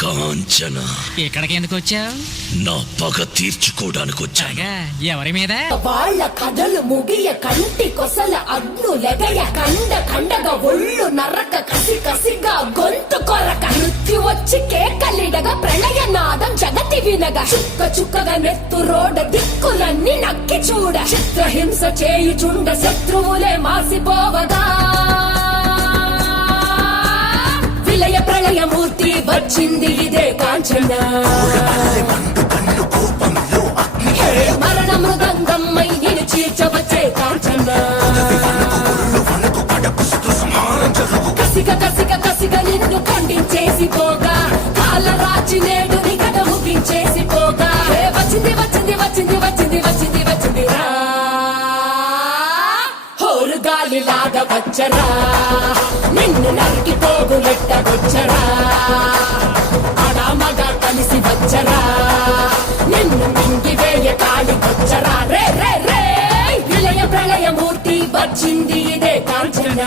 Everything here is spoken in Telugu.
కాంచన, ఇక్కడికి ఎందుకు వచ్చావు? నా పగ తీర్చుకోవడానికి వచ్చాగా. ఎవరి మీద? వాళ్ళ కథలు ముగియ కంటి కొసల అడ్డు లెగయ కండ కండగా ఒళ్ళు నరక కసి కసిగా గొంతు కొరక మృత్యు వచ్చి కేకలిడగా ప్రళయ నాదం జగతి వినగా చుక్క చుక్కగా నెత్తు రోడ దిక్కులన్నీ నక్కి చూడ చిత్రహింస చేయుచుండ శత్రువులే మాసిపోవగా విలయ ప్రళయమూర్తి వచ్చింది ఇదే కాంచన. మరణ మృదంగమ్మై నిన్ను చీల్చవచ్చే కాంచన. కసిగ కసిగ కసిగ నిన్ను ఖండించేసి పోగా కాలరాచి నేడు నిగడ ముగించేసి పోగా వచ్చింది వచ్చింది వచ్చింది వచ్చింది వచ్చింది వచ్చింది రా హోరు గాలిలాగా వచ్చరా నిన్ను నరికి పోగులెట్టగొచ్చరా అడామగా కలిసి వచ్చరా నిన్ను మింగివేయ కాలికొచ్చరా రే రే రే విలయ ప్రళయమూర్తి వచ్చింది ఇదే కాంచన.